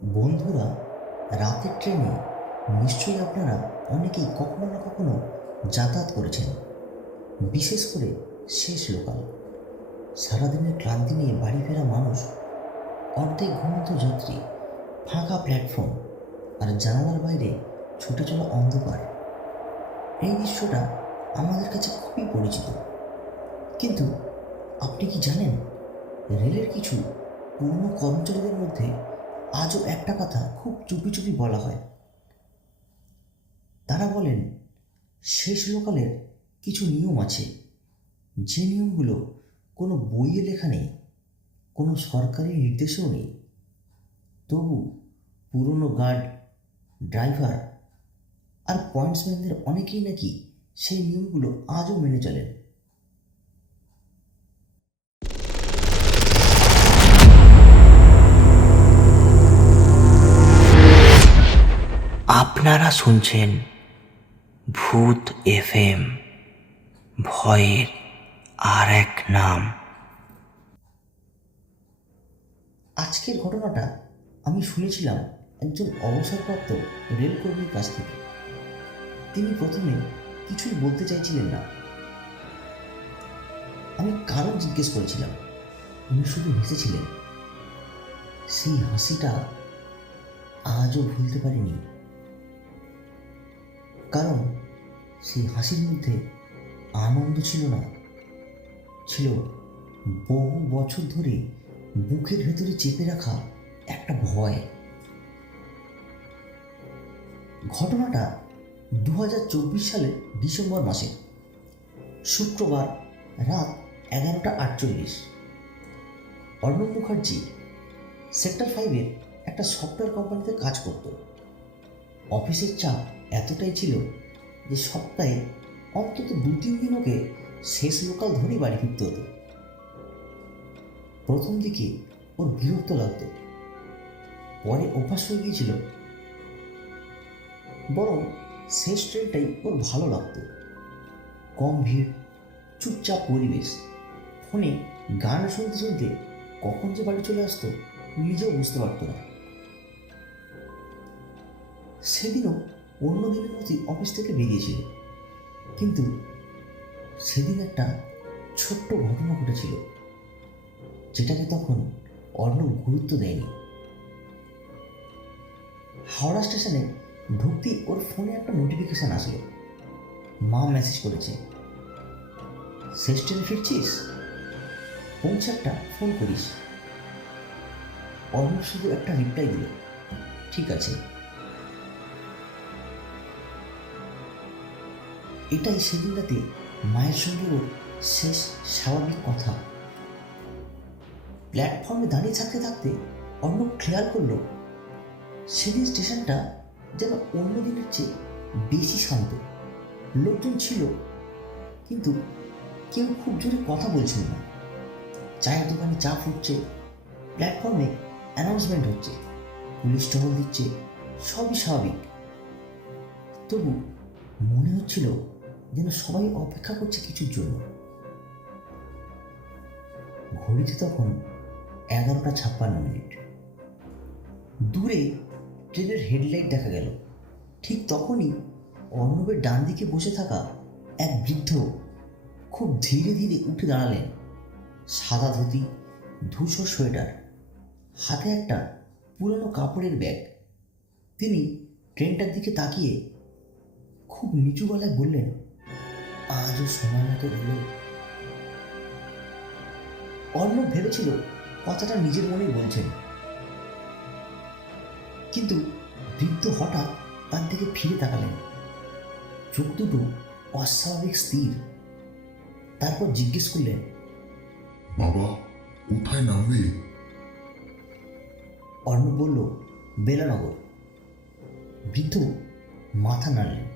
বন্ধুরা, রাতের ট্রেনে নিশ্চয়ই আপনারা অনেকেই কখনো না কখনো যাতায়াত করেছেন। বিশেষ করে শেষ লোকাল। সারাদিনের ক্লান্তি নিয়ে বাড়ি ফেরা মানুষ, অর্ধেক ঘুমন্ত যাত্রী, ফাঁকা প্ল্যাটফর্ম আর জানালার বাইরে ছুটে চলা অন্ধকার। এই দৃশ্যটা আমাদের কাছে খুবই পরিচিত। কিন্তু আপনি কি জানেন, রেলের কিছু পুরনো কর্মচারীদের মধ্যে আজও একটা কথা খুব চুপি চুপি বলা হয়। তারা বলেন, শেষ লোকালের কিছু নিয়ম আছে, যে নিয়মগুলো কোনো বইয়ে লেখা নেই, কোনো সরকারি নির্দেশেও নেই। তবু পুরনো গার্ড, ড্রাইভার আর পয়েন্টসম্যানদের অনেকেই নাকি সেই নিয়মগুলো আজও মেনে চলেন। আপনারা শুনছেন ভূত এফএম, ভয়ের আর এক নাম। আজকের ঘটনাটা আমি শুনেছিলাম একজন অবসরপ্রাপ্ত রেলকর্মীর কাছ থেকে। তিনি প্রথমে কিছুই বলতে চাইছিলেন না। আমি কারণ জিজ্ঞেস করেছিলাম, উনি শুধু হেসেছিলেন। সেই হাসিটা আজও ভুলতে পারিনি। কারণ সেই হাসির মধ্যে আনন্দ ছিল না, ছিল বহু বছর ধরে বুকের ভেতরে চেপে রাখা একটা ভয়। ঘটনাটা 2024 সালের ডিসেম্বর মাসে, শুক্রবার রাত 11:48। অর্ণব মুখার্জি সেক্টর 5-এর একটা সফটওয়্যার কোম্পানিতে কাজ করত। অফিসের চাপ এতটাই ছিল যে সপ্তাহে অন্তত 2-3 দিন ওকে শেষ লোকাল ধরেই বাড়ি ফিরতে হতো। প্রথম দিকে ওর বিরক্ত লাগতো, পরে অভ্যাস হয়ে গিয়েছিল। বরং শেষ ট্রেনটাই ওর ভালো লাগতো। কম ভিড়, চুপচাপ পরিবেশ। ফোনে গান শুনতে শুনতে কখন যে বাড়ি চলে আসতো নিজেও বুঝতে পারতো না। সেদিনও অন্য দিনের মতোই অফিস থেকে বেরিয়েছিল, কিন্তু সেদিন একটা ছোট্ট ঘটনা ঘটেছিল যেটাকে তখন অর্ণব গুরুত্ব দেয়নি। হাওড়া স্টেশনে ঢুকতেই ওর ফোনে একটা নোটিফিকেশান আসলো। মা মেসেজ করেছে, শেষ ট্রেনে ফিরছিস, পৌঁছে একটা ফোন করিস। অর্ণব শুধু একটা রিপ্লাই দিল, ঠিক আছে। এটাই সেদিন রাতে মায়ের সঙ্গে ওর শেষ স্বাভাবিক কথা। প্ল্যাটফর্মে দাঁড়িয়ে থাকতে থাকতে অর্ণব খেয়াল করলো, সেদিন স্টেশনটা যেন অন্য দিনের চেয়ে বেশি শান্ত। লোকজন ছিল, কিন্তু কেউ খুব জোরে কথা বলছিল না। চায়ের দোকানে চা ফুটছে, প্ল্যাটফর্মে অ্যানাউন্সমেন্ট হচ্ছে, পুলিশ টহল দিচ্ছে, সবই স্বাভাবিক। তবু মনে হচ্ছিল যেন সবাই অপেক্ষা করছে কিছুর জন্য। ঘড়িতে তখন 11:56। দূরে ট্রেনের হেডলাইট দেখা গেল। ঠিক তখনই অর্ণবের ডান দিকে বসে থাকা এক বৃদ্ধ খুব ধীরে ধীরে উঠে দাঁড়ালেন। সাদা ধুতি, ধূসর সোয়েটার, হাতে একটা পুরনো কাপড়ের ব্যাগ। তিনি ট্রেনটার দিকে তাকিয়ে খুব নিচু গলায় বললেন, আজও সময় মতো এলো। অর্ণব ভেবেছিল কথাটা নিজের মনেই বলছেন, কিন্তু বৃদ্ধ হঠাৎ তার দিকে ফিরে তাকালেন। চোখ দুটো অস্বাভাবিক স্থির। তারপর জিজ্ঞেস করলেন, বাবা, কোথায় নামবে? অর্ণব বলল, বেলানগর। বৃদ্ধ মাথা নাড়লেন,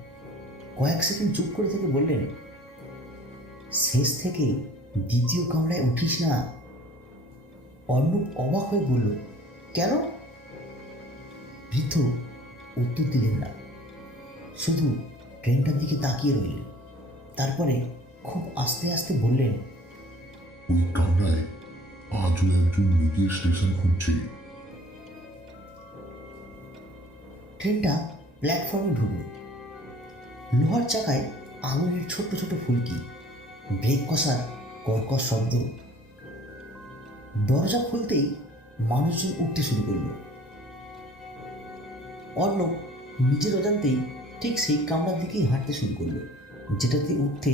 কয়েক সেকেন্ড চুপ করে থেকে বললেন, শেষ থেকে দ্বিতীয় কামরায় উঠিস না। অর্ণব অবাক হয়ে বলল, কেন? বৃদ্ধ উত্তর দিলেন না, শুধু ট্রেনটার দিকে তাকিয়ে রইলেন। তারপরে খুব আস্তে আস্তে বললেন, ওই কামরায় আজও একজন নিজের স্টেশন খুঁজছে। ট্রেনটা প্ল্যাটফর্মে ঢুকল। লোহার চাকায় আঙুলের ছোট্ট ছোট ফুলকি, ব্রেক কষার কর্কশ শব্দ। দরজা খুলতেই মানুষজন উঠতে শুরু করল। অর্ণব নিজের অজান্তেই ঠিক সেই কামরার দিকেই হাঁটতে শুরু করলো যেটাতে উঠতে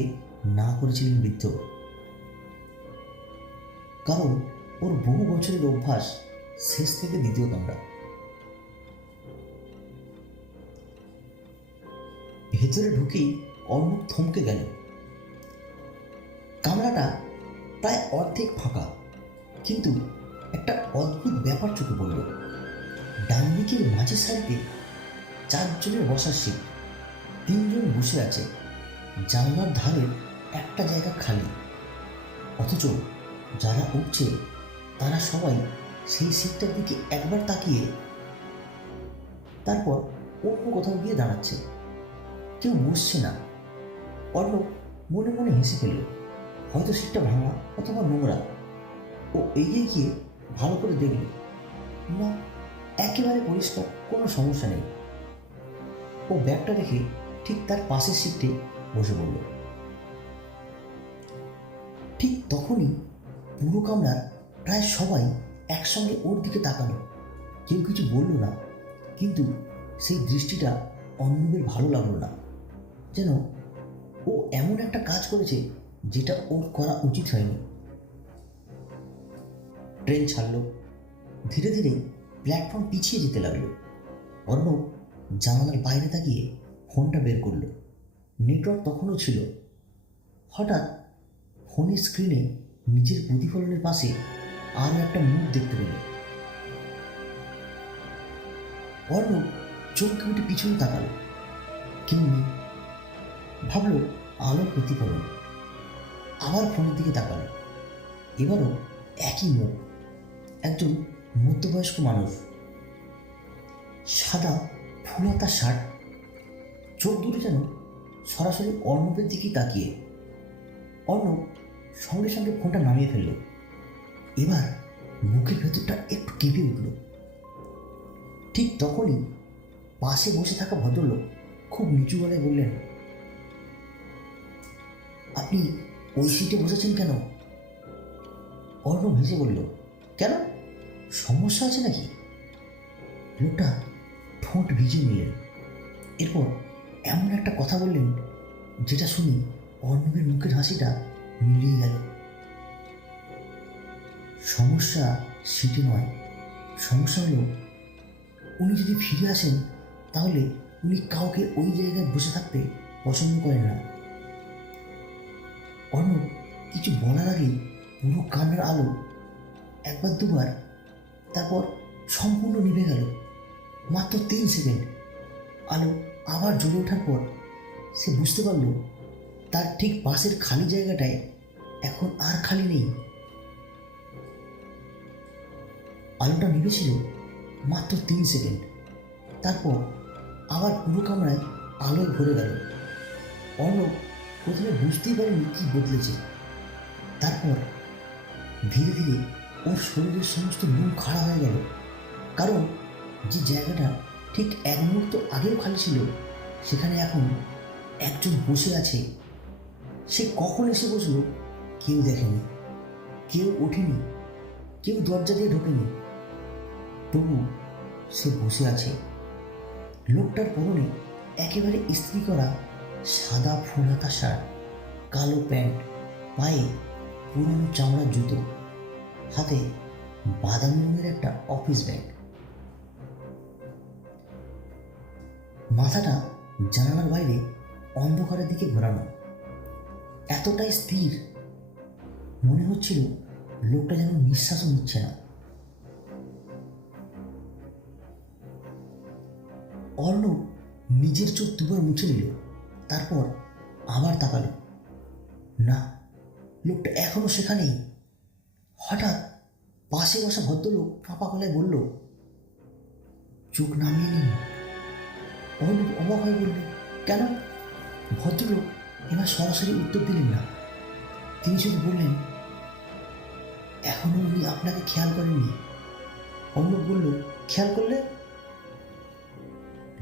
না করেছিলেন বৃদ্ধ। কারণ ওর বহু বছরের অভ্যাস শেষ থেকে দ্বিতীয় কামরা। ভেতরে ঢুকেই অর্ণব থমকে গেল। কামরাটা প্রায় অর্ধেক ফাঁকা, কিন্তু একটা অদ্ভুত ব্যাপার চোখে পড়ল। ডান দিকের মাঝের সারিতে 4 জনের বসার সিট, 3 জন বসে আছে। জানলার ধারের একটা জায়গা খালি, অথচ যারা উঠছে তারা সবাই সেই সিটটার দিকে একবার তাকিয়ে তারপর অন্য কোথাও গিয়ে দাঁড়াচ্ছে। কেউ বসছে না। অর্ণব মনে মনে হেসে ফেলল। হয়তো সিটটা ভাঙা অথবা নোংরা। ও এগিয়ে গিয়ে ভালো করে দেখল, না, একেবারে পরিষ্কার, কোনো সমস্যা নেই। ও ব্যাগটা রেখে ঠিক তার পাশের সিটে বসে পড়ল। ঠিক তখনই পুরো কামরার প্রায় সবাই একসঙ্গে ওর দিকে তাকালো। কেউ কিছু বলল না, কিন্তু সেই দৃষ্টিটা অর্ণবের ভালো লাগলো না। যেন ও এমন একটা কাজ করেছে যেটা ওর করা উচিত হয়নি। ট্রেন ছাড়ল। ধীরে ধীরে প্ল্যাটফর্ম পিছিয়ে যেতে লাগলো। অর্ণব জানালার বাইরে তাকিয়ে ফোনটা বের করলো। নেটওয়ার্ক তখনও ছিল। হঠাৎ ফোনের স্ক্রিনে নিজের প্রতিফলনের পাশে আরও একটা মুখ দেখতে পেল। অর্ণব চমকে উঠে পিছনে তাকালো। কেউ নেই। ভাবলো আলোর প্রতিফলন। আবার ফোনের দিকে তাকালো। এবারও একই মুখ, একজন মধ্যবয়স্ক মানুষ। সাদা ফুলহাতা শার্ট, চোখ দুটো যেন সরাসরি অর্ণবের দিকেই তাকিয়ে। অর্ণব সঙ্গে সঙ্গে ফোনটা নামিয়ে ফেলল। এবার বুকের ভেতরটা একটু কেঁপে উঠল। ঠিক তখনই পাশে বসে থাকা ভদ্রলোক খুব নিচু গলায় বললেন, আপনি ওই সিটে বসেছেন কেন? অর্ণব হেসে বলল, কেন, সমস্যা আছে নাকি? লোকটা ঠোঁট ভিজে নিলেন। এরপর এমন একটা কথা বললেন যেটা শুনে অর্ণবের মুখের হাসিটা মিলিয়ে গেল। সমস্যা সিটে নয়, সমস্যা হলো উনি যদি ফিরে আসেন তাহলে উনি কাউকে ওই জায়গায় বসে থাকতে পছন্দ করেন না। অর্ণব কিছু বলার আগেই পুরো কামরার আলো একবার দুবার, তারপর সম্পূর্ণ নিভে গেল। মাত্র 3 সেকেন্ড। আলো আবার জ্বলে ওঠার পর সে বুঝতে পারল তার ঠিক পাশের খালি জায়গাটায় এখন আর খালি নেই। আলোটা নিভেছিল মাত্র 3 সেকেন্ড। তারপর আবার পুরো কামরায় আলোয় ভরে গেল। অর্ণব প্রথমে বুঝতেই পারেনি কি বদলেছে। তারপর ধীরে ধীরে ওর শরীরের সমস্ত লোম খাড়া হয়ে গেল। কারণ যে জায়গাটা ঠিক 1 মুহূর্ত আগেও খালি ছিল সেখানে এখন একজন বসে আছে। সে কখন এসে বসলো কেউ দেখেনি, কেউ ওঠেনি, কেউ দরজা দিয়ে ঢোকেনি, তবু সে বসে আছে। লোকটার পরনে একেবারে ইস্ত্রি করা সাদা ফুলহাতা শার্ট, কালো প্যান্ট, পায়ে পুরনো চামড়ার জুতো, হাতে বাদামি রঙের একটা অফিস ব্যাগ। মাথাটা জানালার বাইরে অন্ধকারের দিকে ঘোরানো। এতটাই স্থির মনে হচ্ছিল লোকটা যেন নিঃশ্বাসও নিচ্ছে না। অর্ণব নিজের চোখ দুবার মুছে নিল, তারপর আবার তাকালো। না, লোকটা এখনো সেখানেই। হঠাৎ পাশে বসা ভদ্রলোক কাঁপা গলায় বলল, চোখ নামিয়ে নিন। অর্ণব অবাক হয়ে বলল, কেন? ভদ্রলোক এবার সরাসরি উত্তর দিলেন না। তিনি শুধু বললেন, এখনো উনি আপনাকে খেয়াল করেননি। অর্ণব বলল, খেয়াল করলে?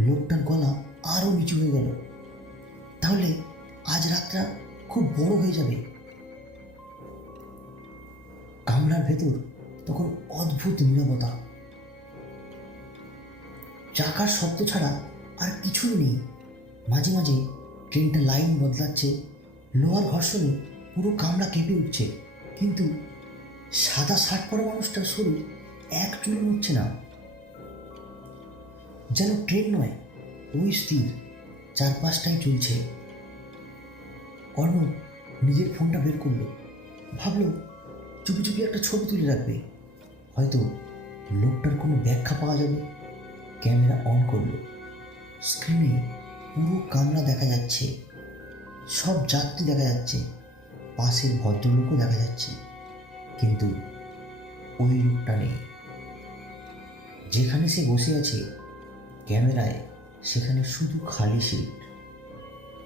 লোকটার গলা আরও নিচু হয়ে গেল। তাহলে আজ রাতটা খুব বড় হয়ে যাবে। কামরার ভেতর তখন অদ্ভুত নীরবতা। চাকার শব্দ ছাড়া আর কিছুই নেই। মাঝে মাঝে ট্রেনটা লাইন বদলাচ্ছে, লোহার ঘর্ষণে পুরো কামরা কেঁপে উঠছে, কিন্তু সাদা শার্ট পরা মানুষটার শরীর এক চুল নড়ছে না। যেন ট্রেন নয়, ওই স্থির, চারপাশটাই চলছে। অর্ণব নিজের ফোনটা বের করলো, ভাবলো চুপি চুপি একটা ছবি তুলে রাখবে, হয়তো লোকটার কোনো ব্যাখ্যা পাওয়া যাবে। ক্যামেরা অন করলো। স্ক্রিনে পুরো কামরা দেখা যাচ্ছে, সব যাত্রী দেখা যাচ্ছে, পাশের ভদ্রলোকও দেখা যাচ্ছে, কিন্তু ওই লোকটা নেই। যেখানে সে বসে আছে ক্যামেরায়, সেখানে শুধু খালি সিট।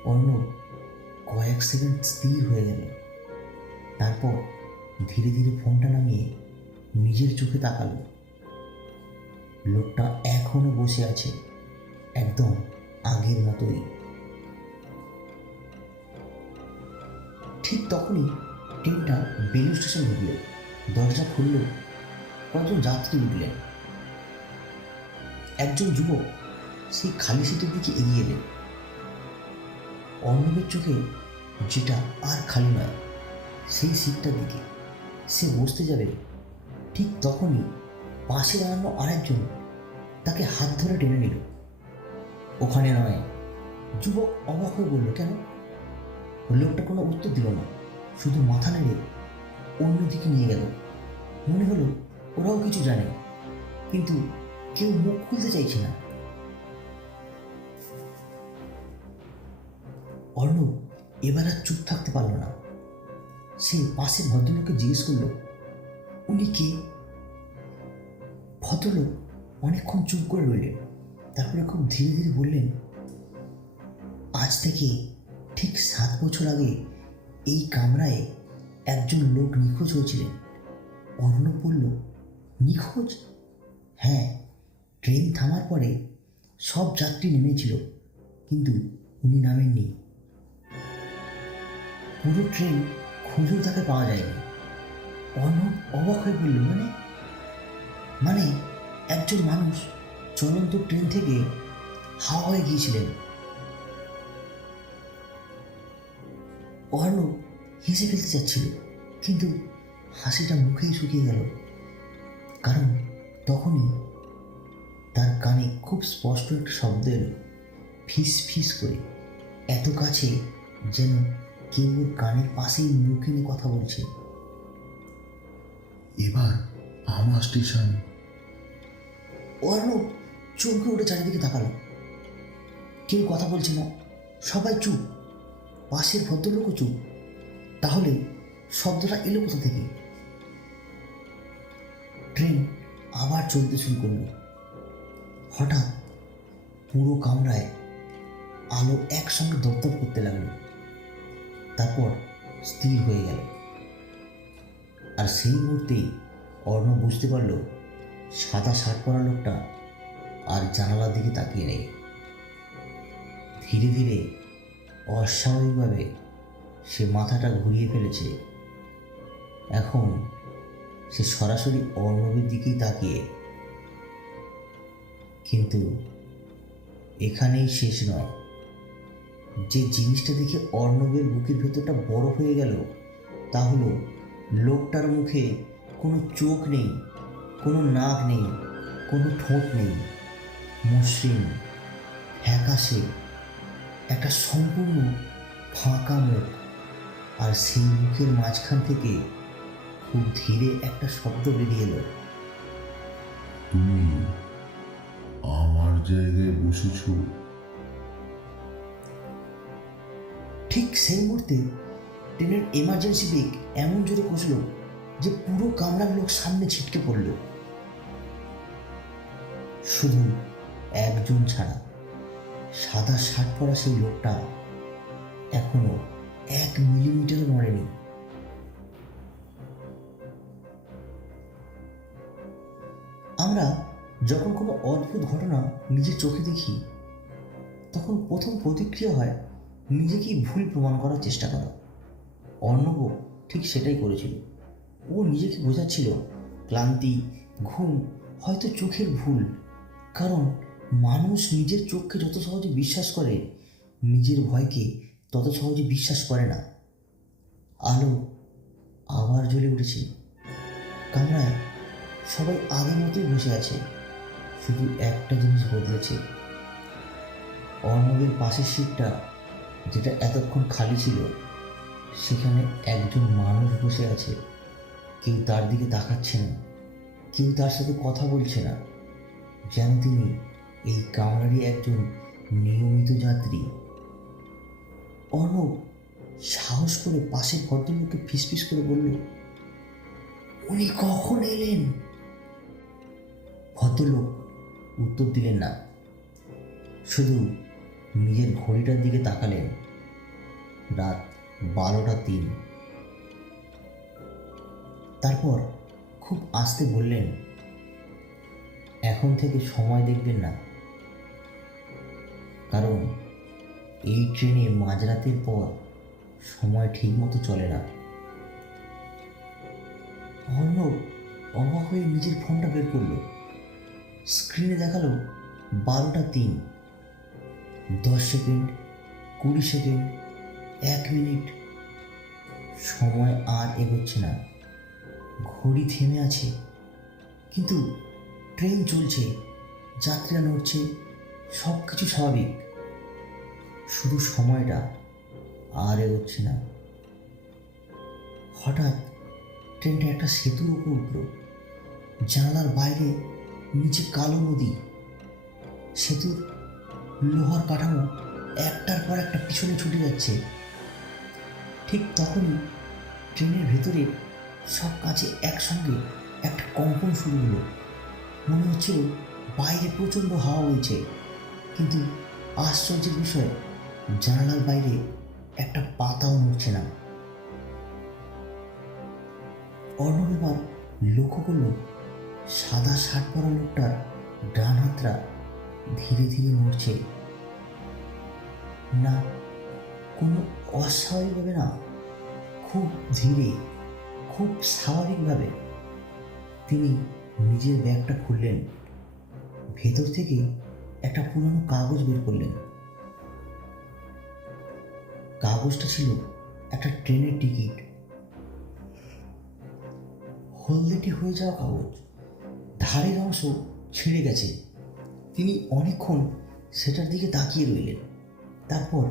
অর্ণব কয়েক সেকেন্ড স্থির হয়ে গেল, তারপর ধীরে ধীরে ফোনটা নামিয়ে নিজের চোখে তাকালো। লোকটা এখনো বসে আছে, একদম আগের মতোই। ঠিক তখনই ট্রেনটা বেলুড় স্টেশন ঢুকল, দরজা খুলল, কয়েকজন যাত্রী উঠলেন। একজন যুবক সেই খালি সিটের দিকে এগিয়ে এলেন। অর্ণবের চোখে যেটা আর খালি নয়, সেই সিটটার দিকে সে বসতে যাবে, ঠিক তখনই পাশে দাঁড়ানো আরেকজন তাকে হাত ধরে টেনে নিল। ওখানে নয়। যুবক অবাক হয়ে বলল, কেন? লোকটা কোনো উত্তর দিল না, শুধু মাথা নেড়ে অন্যদিকে নিয়ে গেল। মনে হলো ওরাও কিছু জানে, কিন্তু কেউ মুখ খুলতে চাইছে না। অর্ণব এবার আর চুপ থাকতে পারল না। সে পাশের ভদ্রলোককে জিজ্ঞেস করলো, উনি কে? ভদ্রলোক অনেকক্ষণ চুপ করে রইলেন, তারপরে খুব ধীরে ধীরে বললেন, আজ থেকে ঠিক 7 বছর আগে এই কামরায় একজন লোক নিখোঁজ হয়েছিলেন। অর্ণব বলল, নিখোঁজ? হ্যাঁ, ট্রেন থামার পরে সব যাত্রী নেমেছিল, কিন্তু উনি নামেননি। পুরো ট্রেন খুঁজেও তাকে পাওয়া যায়নি। অর্ণব অবাক হয়ে বলল, মানে একজন মানুষ চলন্ত ট্রেন থেকে হাওয়া হয়ে গিয়েছিলেন। অর্ণব হেসে ফেলতে চাচ্ছিল, কিন্তু হাসিটা মুখেই শুকিয়ে গেল, কারণ তখনই তার কানে খুব স্পষ্ট একটা শব্দ এলো, ফিস ফিস করে, এত কাছে যেন কেউ ওর কানের পাশেই মুখ এনে কথা বলছে। এবার আমার স্টেশন। অর্ণব চমকে উঠে চারিদিকে তাকালো। কেউ কথা বলছে না, সবাই চুপ, পাশের ভদ্রলোকও চুপ। তাহলে শব্দটা এলো কোথা থেকে? ট্রেন আবার চলতে শুরু করলো। হঠাৎ পুরো কামরায় আলো একসঙ্গে দপদপ করতে লাগলো, তারপর স্থির হয়ে গেল। আর সেই মুহূর্তেই অর্ণব বুঝতে পারল, সাদা শার্ট পরা লোকটা আর জানালার দিকে তাকিয়ে নেই। ধীরে ধীরে অস্বাভাবিকভাবে সে মাথাটা ঘুরিয়ে ফেলেছে। এখন সে সরাসরি অর্ণবের দিকেই তাকিয়ে। কিন্তু এখানেই শেষ নয়। যে জিনিসটা দেখে অর্ণবের বুকের ভেতরটা বড় হয়ে গেল, তা হলো লোকটার মুখে কোনো চোখ নেই, কোনো নাক নেই, কোনো ঠোঁট নেই। মসৃণ, ফ্যাকাশে একটা সম্পূর্ণ ফাঁকা মুখ, আর সেই মুখের মাঝখান থেকে খুব ধীরে একটা শব্দ বেরিয়ে এলো, তুমি আমার জায়গায় বসেছ। ঠিক সেই মুহূর্তে ট্রেনের এমার্জেন্সি ব্রেক এমন জোরে কষল যে পুরো কামরার লোক সামনে ছিটকে পড়ল, শুধু একজন ছাড়া। সাদা শার্ট পরা সেই লোকটা এখনো 1 মিলিমিটারও নড়েনি। আমরা যখন কোনো অদ্ভুত ঘটনা নিজের চোখে দেখি, তখন প্রথম প্রতিক্রিয়া হয় নিজেকেই ভুল প্রমাণ করার চেষ্টা করা। অর্ণবও ঠিক সেটাই করেছিল। ও নিজেকে বোঝাচ্ছিল ক্লান্তি, ঘুম, হয়তো চোখের ভুল। কারণ মানুষ নিজের চোখকে যত সহজে বিশ্বাস করে, নিজের ভয়কে তত সহজে বিশ্বাস করে না। আলো আবার জ্বলে উঠেছে। কামরায় সবাই আগের মতোই বসে আছে, শুধু একটা জিনিস বদলেছে। অর্ণবের পাশের সিটটা, যেটা এতক্ষণ খালি ছিল, সেখানে একজন মানুষ বসে আছে। কেউ তার দিকে তাকাচ্ছে না, কেউ তার সাথে কথা বলছে না, যেন তিনি এই কামরারই একজন নিয়মিত যাত্রী। অর্ণব সাহস করে পাশের ভদ্রলোককে ফিসফিস করে বলল, উনি কখন এলেন? ভদ্রলোক উত্তর দিলেন না, শুধু নিজের ঘড়িটার দিকে তাকালেন। রাত 12টা 3। তারপর খুব আস্তে বললেন, এখন থেকে সময় দেখবেন না, কারণ এই ট্রেনে মাঝরাতের পর সময় ঠিক মতো চলে না। অর্ণব অবাক হয়ে নিজের ফোনটা বের করলো। স্ক্রিনে দেখালো 12টা 3। 10 সেকেন্ড, 20 সেকেন্ড, 1 মিনিট। সময় আর এগোচ্ছে না। ঘড়ি থেমে আছে, কিন্তু ট্রেন চলছে, যাত্রীরা নড়ছে, সব কিছু স্বাভাবিক। শুধু সময়টা আর এগোচ্ছে না। হঠাৎ ট্রেনটা একটা সেতুর উপর উঠল। জানালার বাইরে নিচে কালো নদী। সেতুর লোহার কাঠামো একটার পর একটা পিছনে ছুটে যাচ্ছে। ঠিক তখনই ট্রেনের ভেতরে সব কাছে একসঙ্গে একটা কম্পন শুরু হলো। মনে হচ্ছিল বাইরে প্রচণ্ড হাওয়া বইছে, কিন্তু আশ্চর্যের বিষয়, জানালার বাইরে একটা পাতাও নড়ছে না। অর্ণব এবার লক্ষ্য করল সাদা শার্ট পরা লোকটার ডান হাতটা ধীরে ধীরে নড়ছে। না, কোনো অস্বাভাবিকভাবে না, খুব ধীরে, খুব স্বাভাবিকভাবে। তিনি নিজের ব্যাগটা খুললেন, ভেতর থেকে একটা পুরনো কাগজ বের করলেন। কাগজটা ছিল একটা ট্রেনের টিকিট। হলদেটে হয়ে যাওয়া কাগজ, ধারের অংশ ছিঁড়ে গেছে। তিনি অনেকক্ষণ সেটার দিকে তাকিয়ে রইলেন। তারপর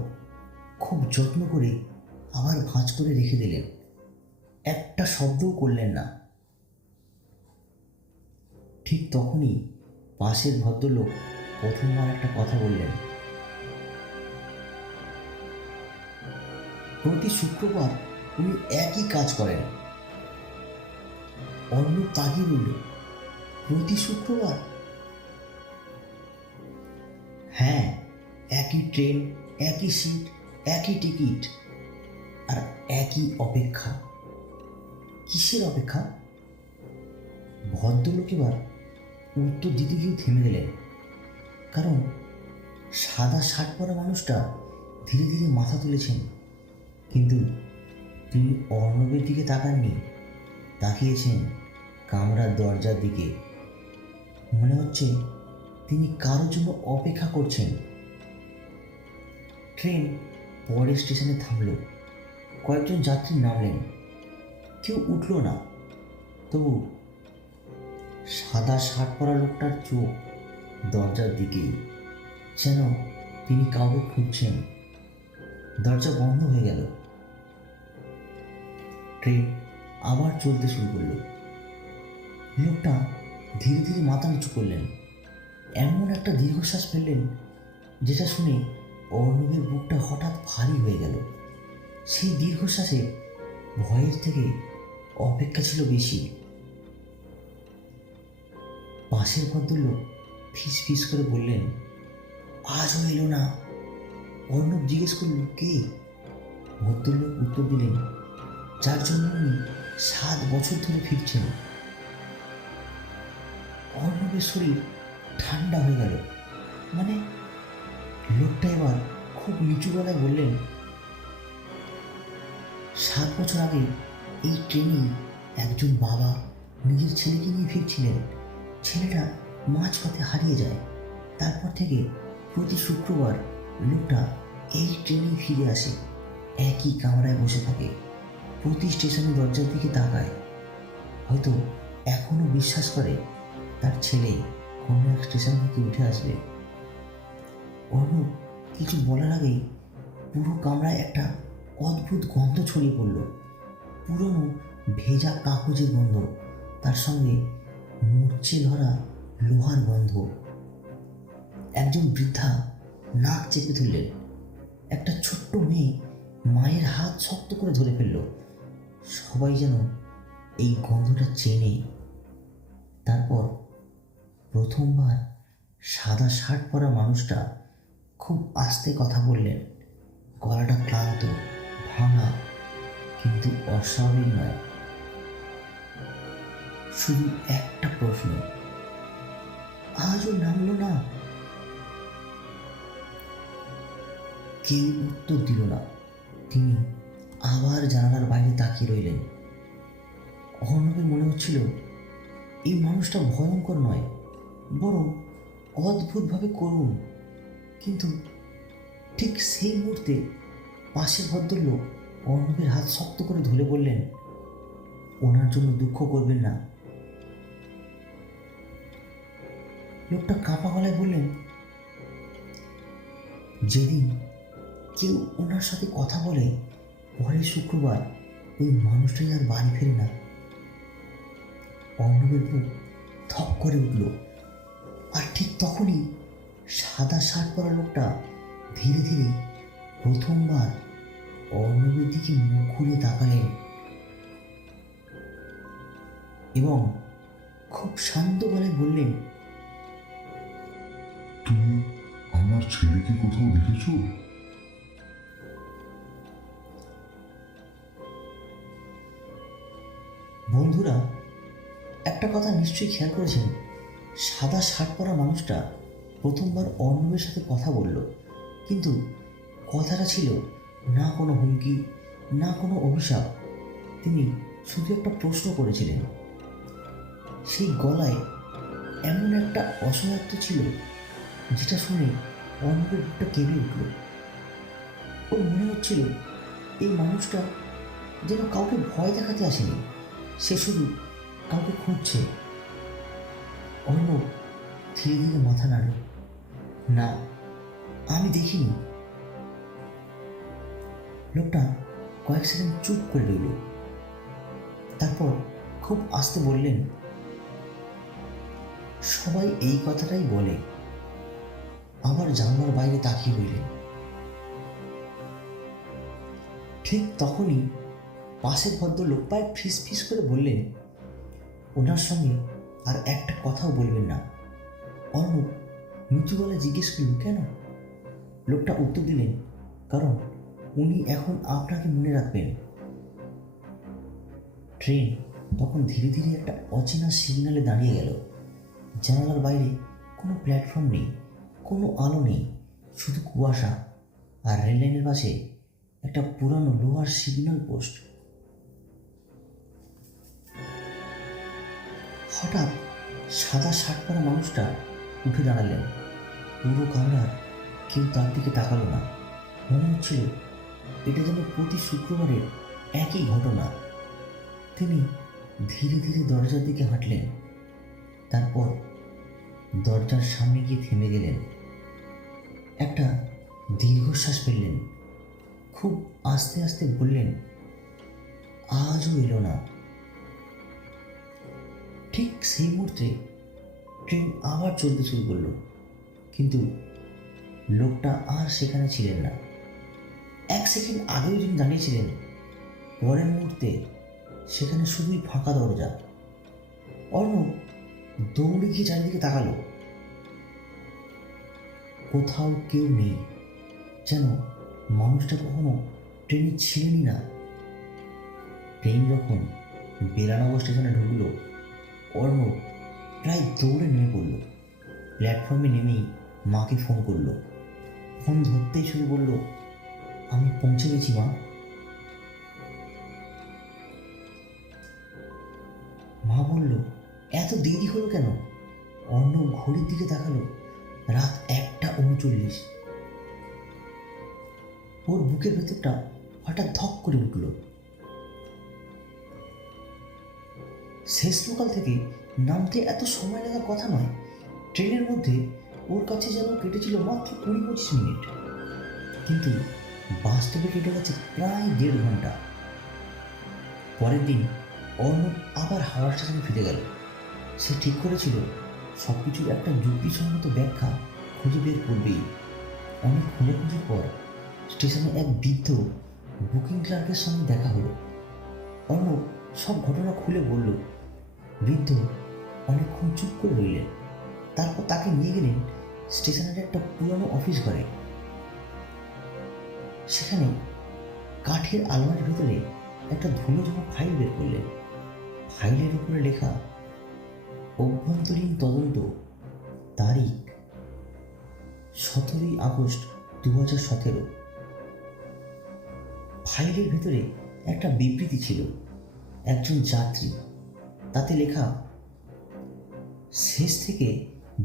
খুব যত্ন করে আবার ভাঁজ করে রেখে দিলেন। একটা শব্দও করলেন না। ঠিক তখনই পাশের ভদ্রলোক প্রথমবার একটা কথা বললেন, প্রতি শুক্রবার উনি একই কাজ করেন। অর্ণব তাকিয়ে রইল। প্রতি শুক্রবার? হ্যাঁ, একই ট্রেন, একই সিট, একই টিকিট, আর একই অপেক্ষা। কিসের অপেক্ষা? ভদ্রলোক এবার উত্তর দিতে গিয়ে থেমে গেলেন। কারণ সাদা শার্ট পরা মানুষটা ধীরে ধীরে মাথা তুলেছেন, কিন্তু তিনি অর্ণবের দিকে তাকাননি, তাকিয়েছেন কামরার দরজার দিকে। মনে হচ্ছে তিনি কারোর জন্য অপেক্ষা করছেন। ট্রেন পরের স্টেশনে থামল। কয়েকজন যাত্রী নামলেন, কেউ উঠল না। তবু সাদা শার্ট পরা লোকটার চোখ দরজার দিকেই, যেন তিনি কাউকে খুঁজছেন। দরজা বন্ধ হয়ে গেল। ট্রেন আবার চলতে শুরু করলো। লোকটা ধীরে ধীরে মাথা নিচু করলেন, এমন একটা দীর্ঘশ্বাস ফেললেন যেটা শুনে অর্ণবের বুকটা হঠাৎ ভারী হয়ে গেল। সেই দীর্ঘশ্বাসে ভয়ের থেকে অপেক্ষা ছিল বেশি। পাশের ভদ্রলোক ফিস ফিস করে বললেন, আজও এলো না। অর্ণব জিজ্ঞেস করল, কে? ভদ্রলোক উত্তর দিলেন, যার জন্য উনি 7 বছর ধরে ফিরছেন। অর্ণবের শরীর ঠান্ডা হয়ে গেল। মানে লোকটা এবার খুব নিচু গলায় বললেন, 7 বছর আগে এই ট্রেনেই একজন বাবা নিজের ছেলেকে নিয়ে ফিরছিলেন। ছেলেটা মাঝপথে হারিয়ে যায়। তারপর থেকে প্রতি শুক্রবার লোকটা এই ট্রেনেই ফিরে আসে, একই কামরায় বসে থাকে, প্রতি স্টেশনে দরজার দিকে তাকায়। হয়তো এখনো বিশ্বাস করে তার ছেলে কোনো এক স্টেশন থেকে উঠে আসবে। অর্ণব কিছু বলার আগেই পুরো কামরায় একটা অদ্ভুত গন্ধ ছড়িয়ে পড়ল, পুরনো ভেজা কাগজের গন্ধ, তার সঙ্গে মরচে ধরা লোহার গন্ধ। একজন বৃদ্ধা নাক চেপে ধরলেন। একটা ছোট্ট মেয়ে মায়ের হাত শক্ত করে ধরে ফেলল। সবাই যেন এই গন্ধটা চেনে। তারপর প্রথমবার সাদা শার্ট পরা মানুষটা খুব আস্তে কথা বললেন। গলাটা ক্লান্ত, ভাঙা, কিন্তু অস্বাভাবিক নয়। শুধু একটা প্রশ্ন, আজও নামলো না? কেউ উত্তর দিল না। তিনি আবার জানালার বাইরে তাকিয়ে রইলেন। অর্ণবের মনে হচ্ছিল এই মানুষটা ভয়ঙ্কর নয়, বরং অদ্ভুতভাবে করুণ। কিন্তু ঠিক সেই মুহূর্তে পাশের ভদ্রলোক অর্ণবের হাত শক্ত করে ধরে বললেন, ওনার জন্য দুঃখ করবেন না। লোকটা কাঁপা গলায় বললেন, যেদিন কেউ ওনার সাথে কথা বলে পরের শুক্রবার ওই মানুষটাই আর বাড়ি ফেরে না। অর্ণবের বুক থক করে উঠল। আর ঠিক তখনই সাদা শার্ট পরা লোকটা ধীরে ধীরে প্রথমবার অর্ণবের দিকে মুখ ঘুরে তাকালেন এবং খুব শান্ত গলায় বললেন, তুমি আমার ছেলেকে কোথাও দেখেছো? বন্ধুরা, একটা কথা নিশ্চয়ই খেয়াল করেছেন, সাদা শার্ট পরা মানুষটা প্রথমবার অর্ণবের সাথে কথা বলল, কিন্তু কথাটা ছিল না কোনো হুমকি, না কোনো অভিশাপ। তিনি শুধু একটা প্রশ্ন করেছিলেন। সেই গলায় এমন একটা অসহায়ত্ব ছিল যেটা শুনে অর্ণবের বুকটা কেঁপে উঠল। ওর মনে হচ্ছিল এই মানুষটা যেন কাউকে ভয় দেখাতে আসেনি, সে শুধু কাউকে খুঁজছে। অর্ণব ধীরে ধীরে মাথা নাড়ল, না, আমি দেখিনি। লোকটা কয়েক সেকেন্ড চুপ করে রইল। তারপর খুব আস্তে বললেন, সবাই এই কথাটাই বলে। আবার জানলার বাইরে তাকিয়ে রইলেন। ঠিক তখনই পাশের ভদ্রলোক প্রায় ফিস ফিস করে বললেন, ওনার সঙ্গে আর একটা কথাও বলবেন না। অর্ণব নিচু গলায় জিজ্ঞেস করলেন, কেন? লোকটা উত্তর দিলেন, কারণ উনি এখন আপনাকে মনে রাখবেন। ট্রেন তখন ধীরে ধীরে একটা অচেনা সিগন্যালে দাঁড়িয়ে গেল। জানালার বাইরে কোনো প্ল্যাটফর্ম নেই, কোনো আলো নেই, শুধু কুয়াশা আর রেললাইনের পাশে একটা পুরানো লোহার সিগন্যাল পোস্ট। হঠাৎ সাদা শার্ট পরা মানুষটা উঠে দাঁড়ালেন। পুরো কামরার কেউ তার দিকে তাকালো না। মনে হচ্ছিল এটা যেন প্রতি শুক্রবারের একই ঘটনা। তিনি ধীরে ধীরে দরজার দিকে হাঁটলেন, তারপর দরজার সামনে গিয়ে থেমে গেলেন। একটা দীর্ঘশ্বাস ফেললেন, খুব আস্তে আস্তে বললেন, আজও এলো না। ঠিক সেই মুহূর্তে ট্রেন আবার চলতে শুরু করলো, কিন্তু লোকটা আর সেখানে ছিলেন না। 1 সেকেন্ড আগেও যিনি দাঁড়িয়েছিলেন, পরের মুহূর্তে সেখানে শুধুই ফাঁকা দরজা। অর্ণব দৌড়ে গিয়ে চারিদিকে তাকালো। কোথাও কেউ নেই, যেন মানুষটা কখনো ট্রেনে ছিলেনই না। ট্রেন যখন বেলানগর স্টেশনে ঢুকলো, অর্ণব প্রায় দৌড়ে নেমে পড়ল। প্ল্যাটফর্মে নেমেই মাকে ফোন করলো। ফোন ধরতেই শুরু বলল, আমি পৌঁছে গেছি মা। মা বলল, এত দেরি হলো কেন? অর্ণব ঘড়ির দিকে তাকালো, রাত 1:39। ওর বুকের ভেতরটা হঠাৎ ধক করে উঠল। শেষ লোকাল থেকে নামতে এত সময় লাগার কথা নয়। ট্রেনের মধ্যে ওর কাছে যেন কেটেছিল মাত্র 20-25 মিনিট, কিন্তু বাস্তবে কেটে গেছে প্রায় 1.5 ঘন্টা। পরের দিন অর্ণব আবার হাওড়া স্টেশনে ফিরে গেল। সে ঠিক করেছিল সব কিছুর একটা যুক্তিসঙ্গত ব্যাখ্যা খুঁজে বের করবেই। অনেক খোঁজাখুঁজির পর স্টেশনে এক বৃদ্ধ বুকিং ক্লার্কের সঙ্গে দেখা হলো। অর্ণব সব ঘটনা খুলে বলল। বৃদ্ধ অনেকক্ষণ চুপ করে রইলেন, তারপর তাকে নিয়ে গেলেন স্টেশনের একটা পুরনো অফিস ঘরে। সেখানে কাঠের আলমারির ভেতরে একটা ধুলো জমা ফাইল বের করলেন। ফাইলের উপরে লেখা অভ্যন্তরীণ তদন্ত, তারিখ 17 আগস্ট 2017। ফাইলের ভেতরে একটা বিবৃতি ছিল একজন যাত্রী। তাতে লেখা, শেষ থেকে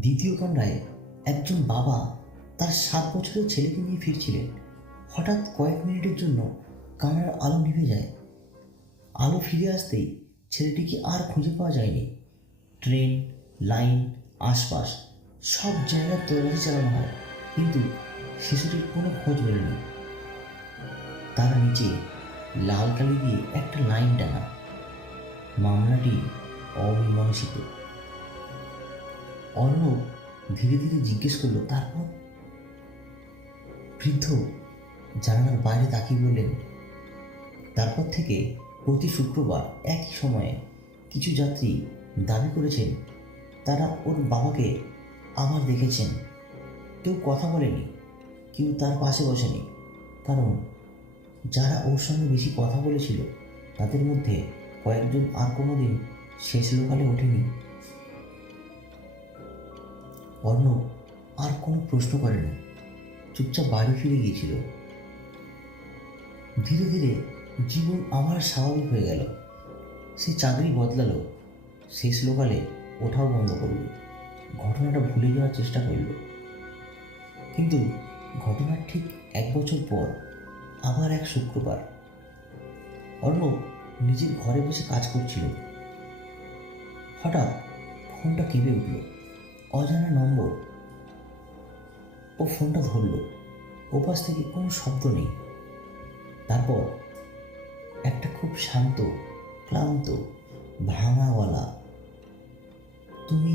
দ্বিতীয় কামরায় একজন বাবা তার 7 বছরের ছেলেকে নিয়ে ফিরছিলেন। হঠাৎ কয়েক মিনিটের জন্য কামরার আলো নিভে যায়। আলো ফিরে আসতেই ছেলেটিকে আর খুঁজে পাওয়া যায়নি। ট্রেন, লাইন, আশপাশ সব জায়গায় তল্লাশি চালানো হয়, কিন্তু শিশুটির কোনো খোঁজ মেলেনি। তার নিচে লাল কালি দিয়ে একটা লাইন টানা, মামলাটি অমীমাংসিত। অর্ণব ধীরে ধীরে জিজ্ঞেস করলো, তারপর? বৃদ্ধ জানালার বাইরে তাকিয়ে বললেন, তারপর থেকে প্রতি শুক্রবার একই সময়ে কিছু যাত্রী দাবি করেছেন তারা ওর বাবাকে আবার দেখেছেন। কেউ কথা বলেনি, কেউ তার পাশে বসেনি, কারণ যারা ওর সঙ্গে বেশি কথা বলেছিল তাদের মধ্যে কয়েকজন আর কোনোদিন শেষ লোকালে ওঠেনি। অর্ণব আর কোনো প্রশ্ন করেনি, চুপচাপ বাড়ি ফিরে গিয়েছিল। ধীরে ধীরে জীবন আবার স্বাভাবিক হয়ে গেল। সে চাকরি বদলালো, শেষ লোকালে ওঠাও বন্ধ করল, ঘটনাটা ভুলে যাওয়ার চেষ্টা করল। কিন্তু ঘটনার ঠিক 1 বছর পর আবার এক শুক্রবার অর্ণব নিজের ঘরে বসে কাজ করছিল। হঠাৎ ফোনটা কেঁপে উঠল, অজানা নম্বর। ও ফোনটা ধরল, ওপাশ থেকে কোনো শব্দ নেই। তারপর একটা খুব শান্ত, ক্লান্ত, ভাঙা গলা, তুমি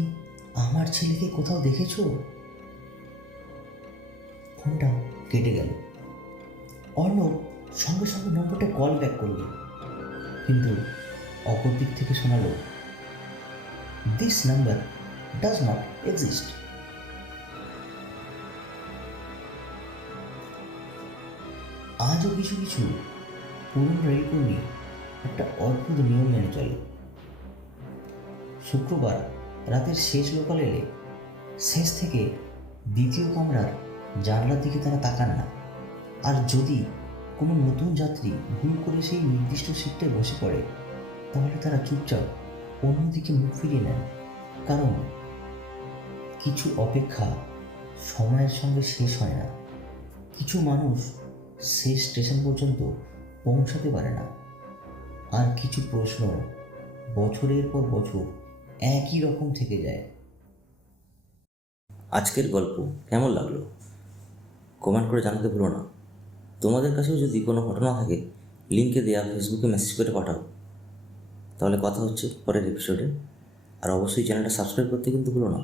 আমার ছেলেকে কোথাও দেখেছো? ফোনটা কেটে গেল। অর্ণব সঙ্গে সঙ্গে নম্বরটা কল ব্যাক করল, কিন্তু অপর দিক থেকে শোনালো, this number does not exist. আজও কিছু কিছু পুরনো রেলকর্মী একটা অদ্ভুত নিয়ম মেনে চলে। শুক্রবার রাতের শেষ লোকাল এলে শেষ থেকে দ্বিতীয় কামরার জানলার দিকে তারা তাকান না। আর যদি কোনো নতুন যাত্রী ভুল করে সেই নির্দিষ্ট সিটটায় বসে পড়ে, তাহলে তারা চুপচাপ অন্যদিকে মুখ ফিরিয়ে নেন। কারণ কিছু অপেক্ষা সময়ের সঙ্গে শেষ হয় না। কিছু মানুষ শেষ স্টেশন পর্যন্ত পৌঁছাতে পারে না, আর কিছু প্রশ্ন বছরের পর বছর একই রকম থেকে যায়। আজকের গল্প কেমন লাগলো কমেন্ট করে জানাতে ভুলো না। তোমাদের কাছেও যদি কোনো ঘটনা থাকে লিঙ্কে দেওয়া ফেসবুকে মেসেজ করে পাঠাও। তাহলে কথা হচ্ছে পরের এপিসোডে। আর অবশ্যই চ্যানেলটা সাবস্ক্রাইব করতে কিন্তু ভুলো না।